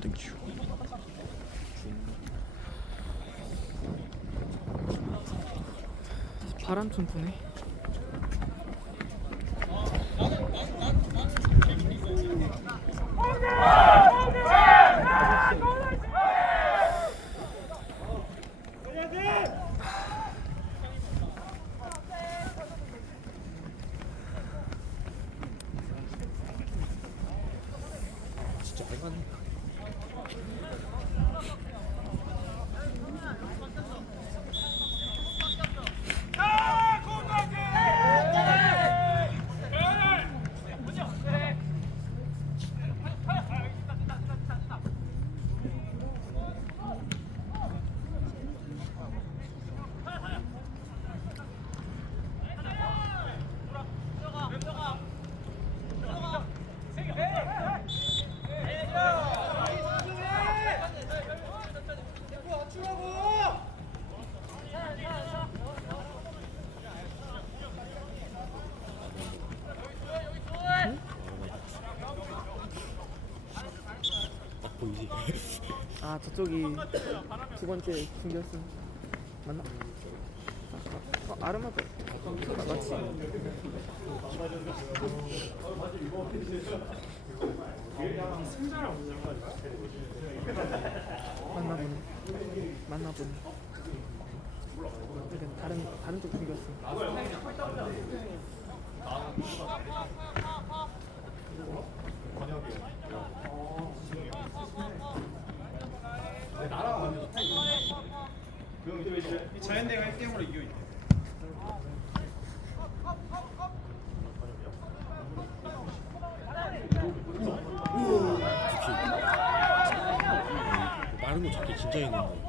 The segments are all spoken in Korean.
땡큐. 바람 좀 부네. 진짜 할만해. 보이지? 아 저쪽이 두 번째 중결승 맞나? 아르마도 맞지? 맞나 보네. 다른 쪽 중결승. 자연대가 1게임으로 이겨있네. 빠른 거 잡기 진짜 힘든데.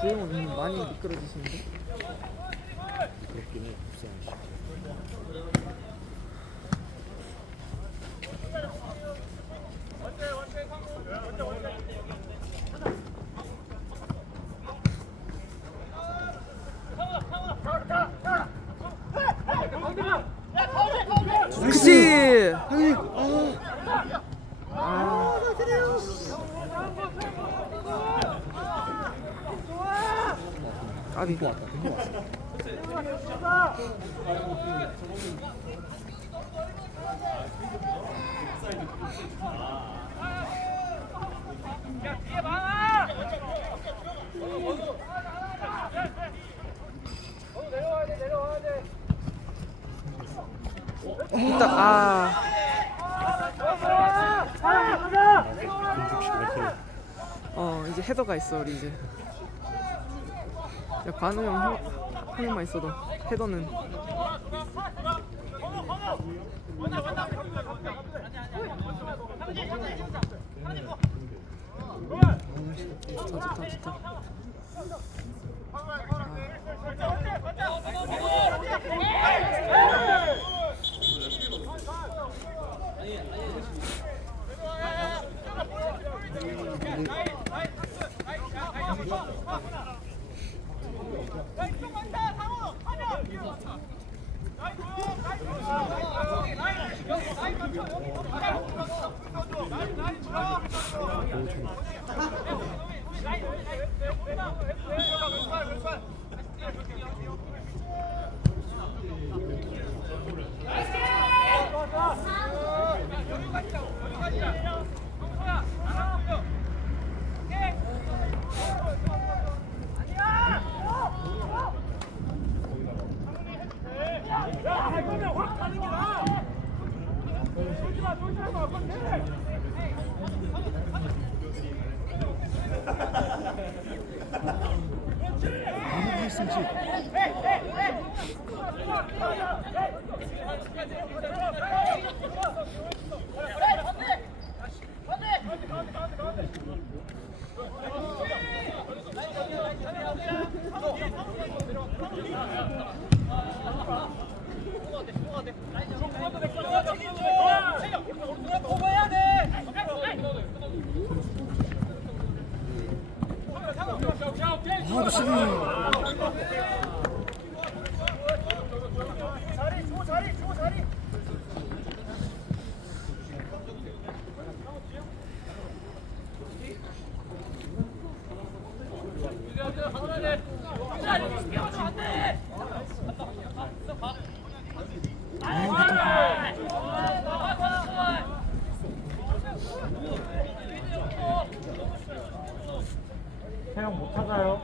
주영은 많이 미끄러지시는데? 그렇긴 해. 불쌍한 그치! 까비. 거 왔다. 된거 왔어. 일단 이제 헤더가 있어 우리 이제. 야 관우 형 한 명만 있어도 헤더는. 좋다. 한국 1승 아, 시비. 태형 못 찾아요.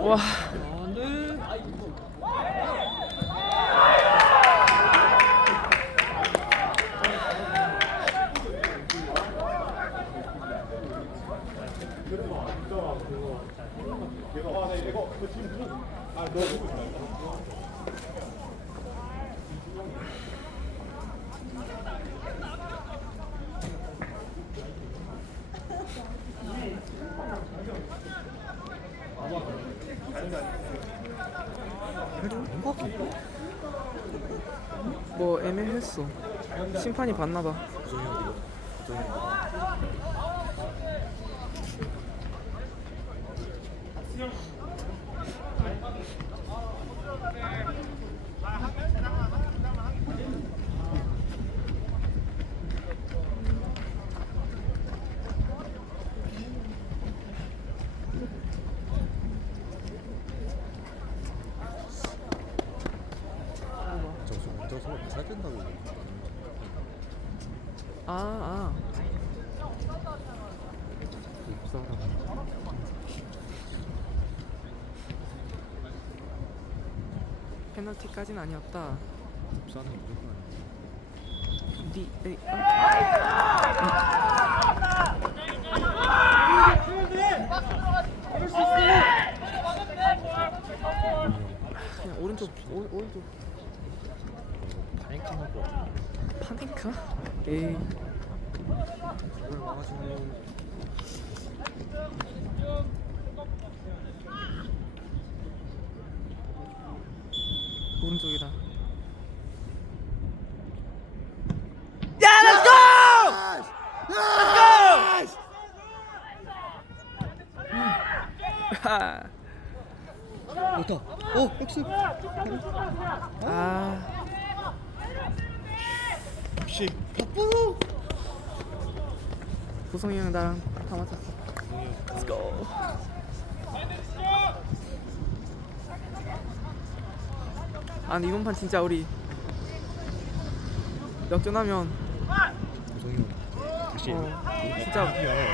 와. 안 돼. 뭐 애매했어. 심판이 봤나봐. 구성이 형 구성이 형. 저기서 먼저 서로 가야 된다고. 아. 입사하다. 페널티까지는 아니었다. 입사는 무조건 아니야. 그냥 오른쪽. 파행킹할 것 같아. 파니까? 에이. 이걸 막아주면 오른쪽이다. 야, let's go! Let's go! 하. 좋다. 역시. 아. 역시. 바쁘. 구성이 형 나랑 다 맞았어. Let's go. 아 근데 이번 판 진짜 우리 역전하면 구성이 형 다시.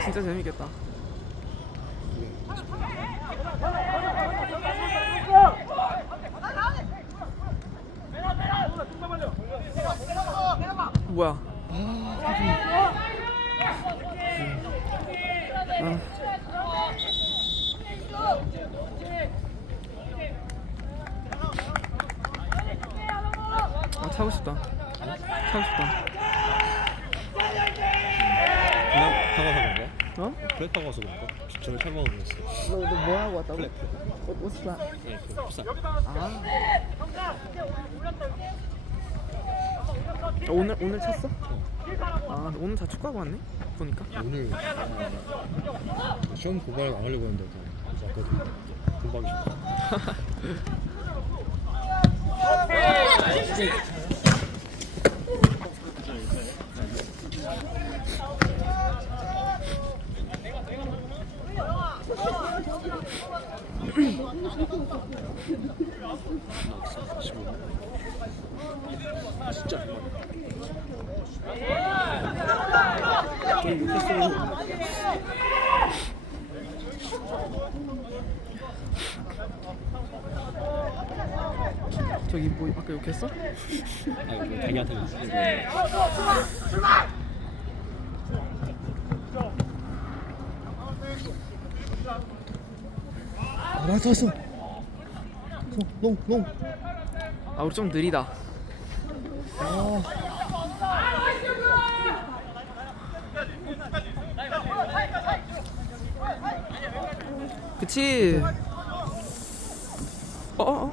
진짜 재밌겠다. 뭐야? 차고 싶다. 그냥 타고 와서 그런가? 어? 플랫 타고 와서 그런가? 전에 탈모가 그랬어. 너 뭐 하고 왔다고? 플랫. What's that? 네, 그 비싸. 아. 오늘 찼어? 아 오늘 다 축구하고 왔네? 보니까. 오늘 시험 고발 안 하려고 했는데 그래서 왔거든. 금방 진짜 좀 욕했어. 저기 뭐 아까 욕했어? 아 이거 자기한테 나이스 왔어. 농. 아 우리 좀 느리다. 그치. 어?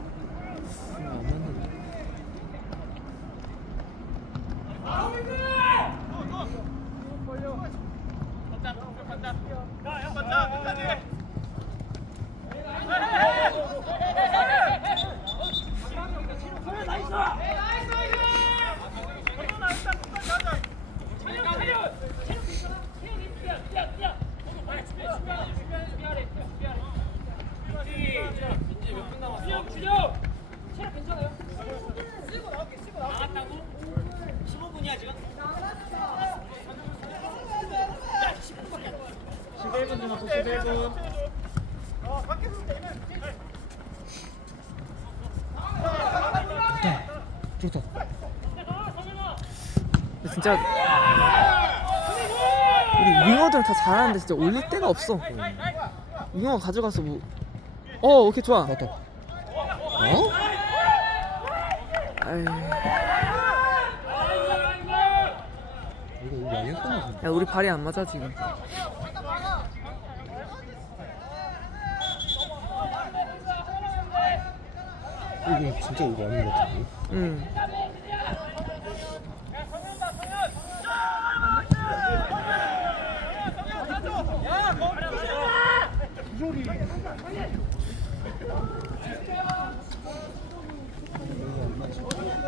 좋다. 진짜 우리 윙어들 다 잘하는데 진짜 올릴 데가 없어. 윙어 가져가서 뭐. 오케이 좋아. 맞다. 아이, 이거 우리 많이 했던 거 같은데. 야 우리 발이 안 맞아 지금. 이거 진짜 이거 아닌 거 같은데. 응.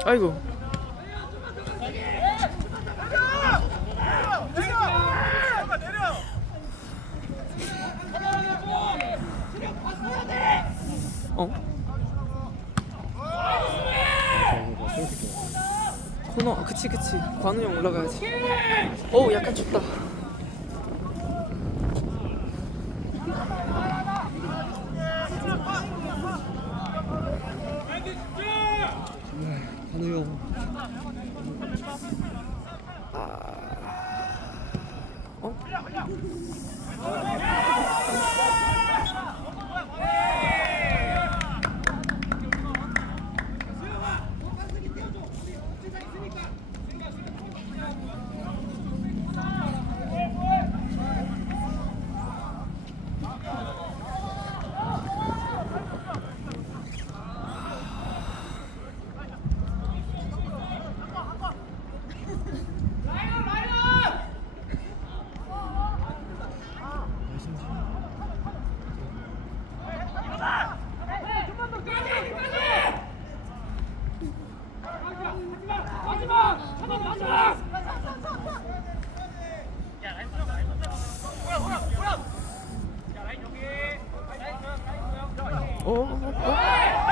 아이고. 코너. 그치 관우 형 올라가야지. 약간 춥다. 한우 형.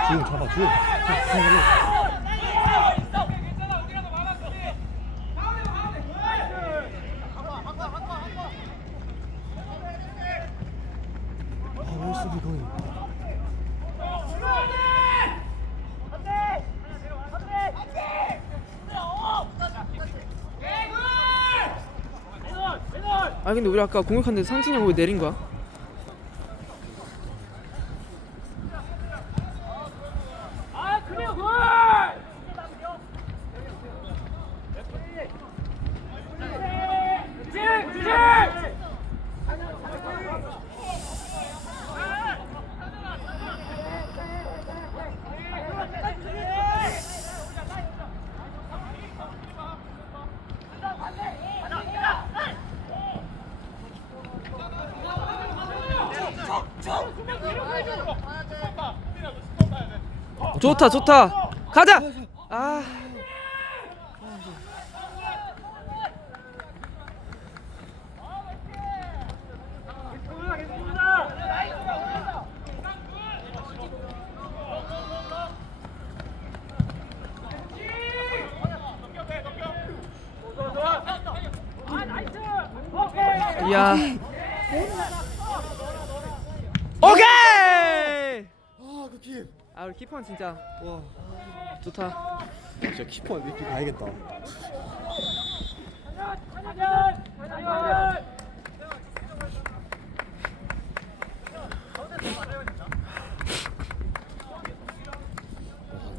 주용 잡아 주용. Where's the going? 근데 우리 아까 공격하는데 상진이 형 왜 내린 거야? 좋다 좋다 가자. 아 이야 오케이. 아그 킵. 아 우리 키퍼는 진짜 와 좋다. 진짜 키퍼 MVP 가야겠다.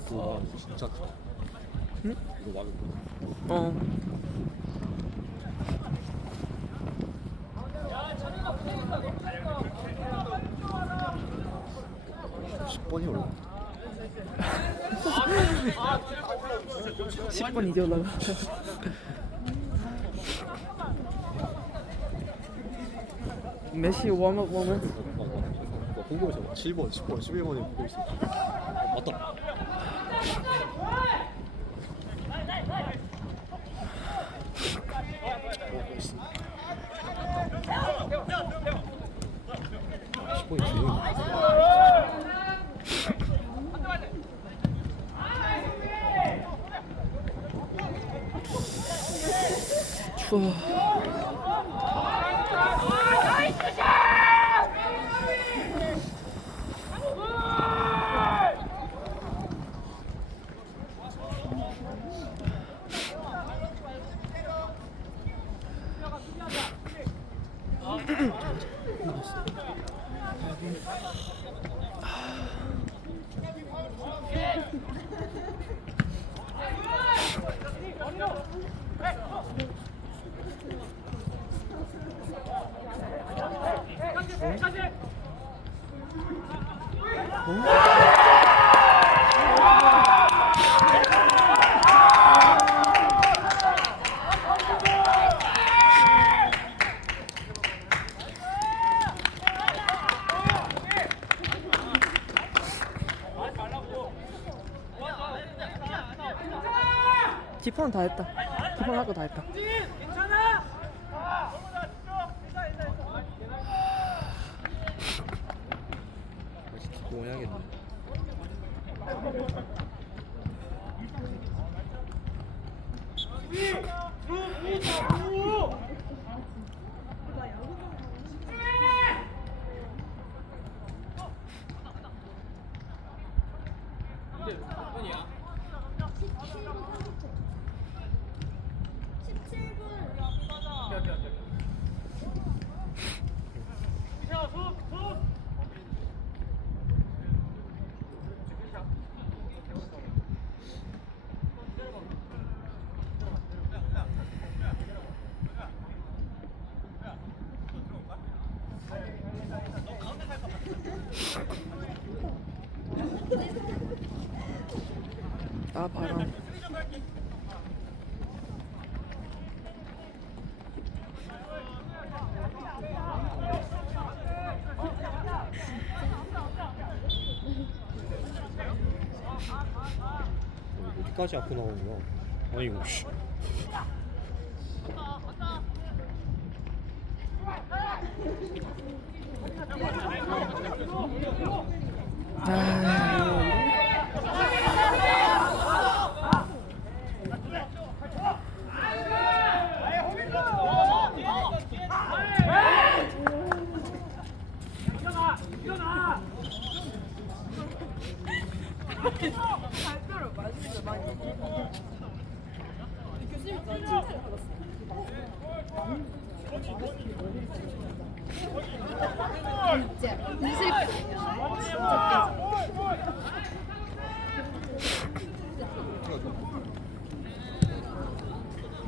그거 막으면 진짜 크다. 응? 이거 막으면 어 10번이 올라. 10번 이제 올라가. 메시 웜업 모먼트. 홍보에서 7번, 10번, 11번에 보고 있어. 맞다. 추워. 기포는 다 했다. 기포는 할 거 다 했다. 뭐 해야겠네. 아 바람. 어디까지 앞으로 나오는 거야? 아니 이거 씨.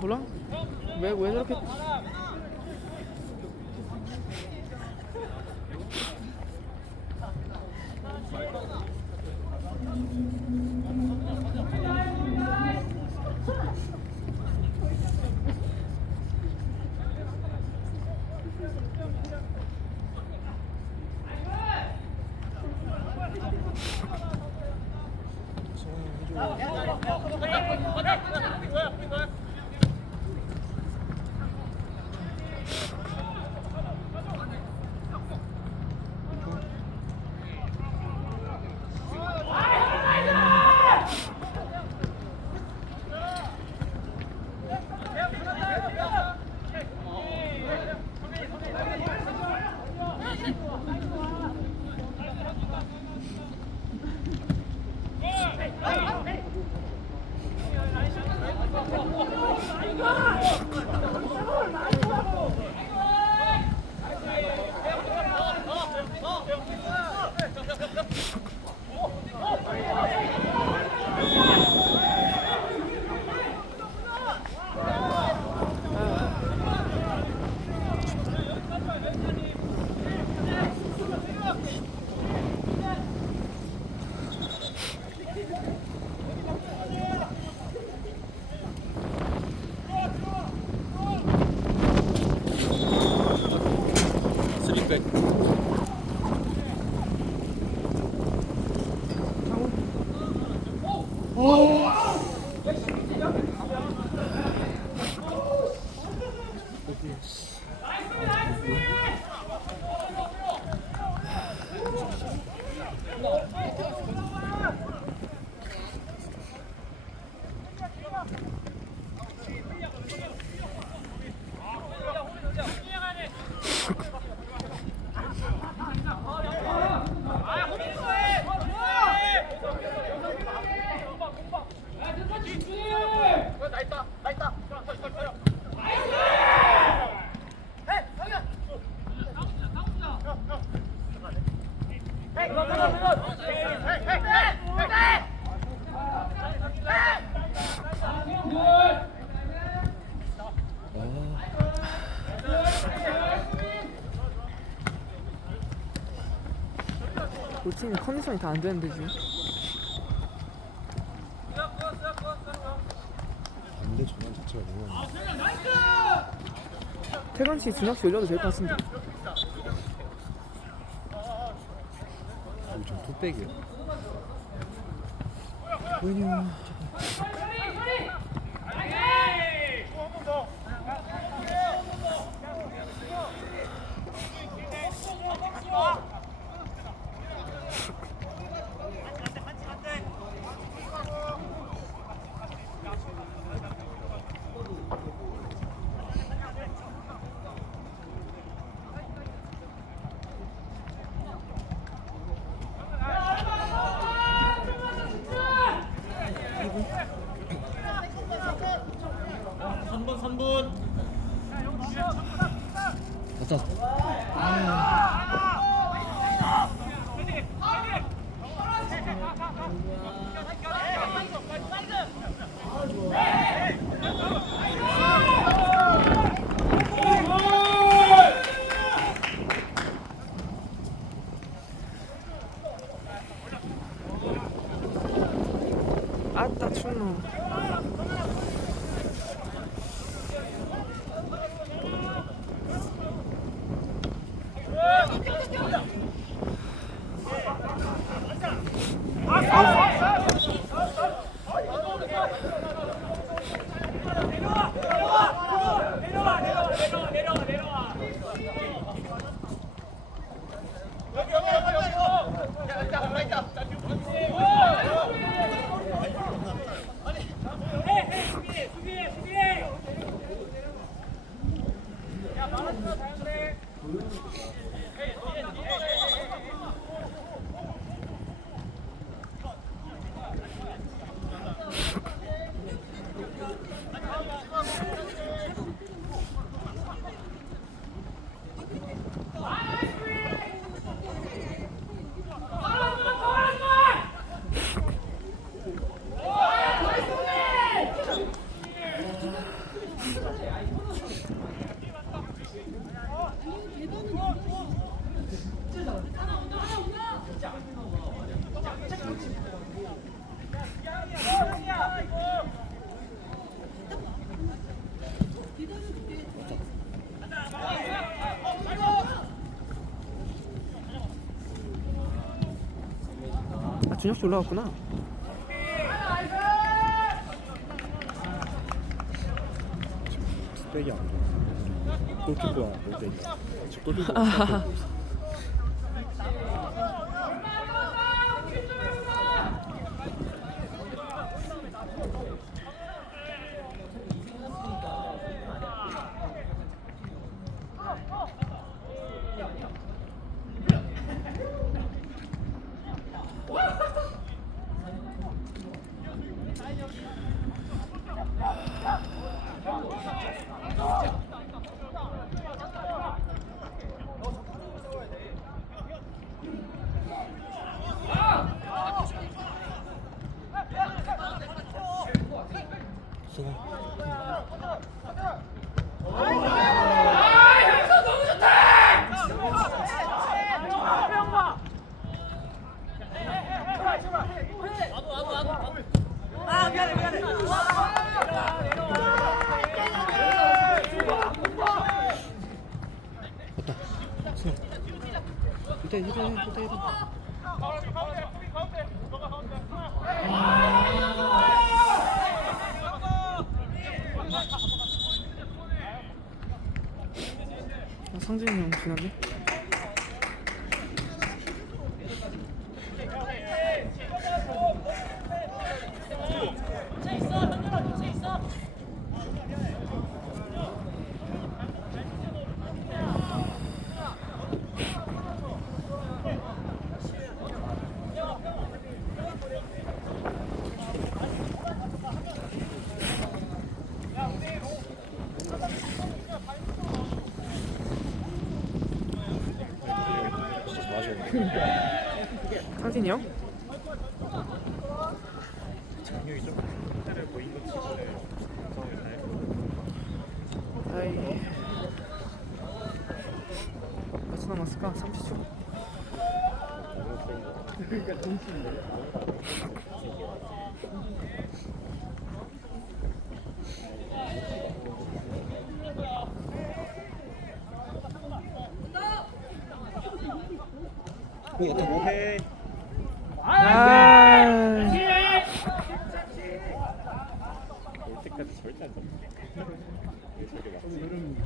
몰라? 왜 저렇게? 스리백. 우리 팀이 컨디션이 다 안 되는데 지금. 반대 전환 자체가 너무 태관씨, 준혁씨 올려도 될 것 같은데. 좀 투백이야. 왜냐? 맞다. 아따 춥노. 아, 준혁씨 올라갔구나. 투백이 안 좋아. 골키퍼가 골백이. 골키퍼가 휴대 휴대. 상진이 형 지나네. 진짜 잘하시네. 상진이 형? 장력이 좀 힘들어 보인 것 같은데 상황이 잘. 아이. 몇 초 남았을까? 30초. 그러니까 정신인데. 뭐해? 아. 올 때까지 절대 안 잡혀. 이게 저게 맞지?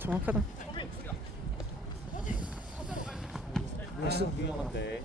정확하다. 벌써 유명한데.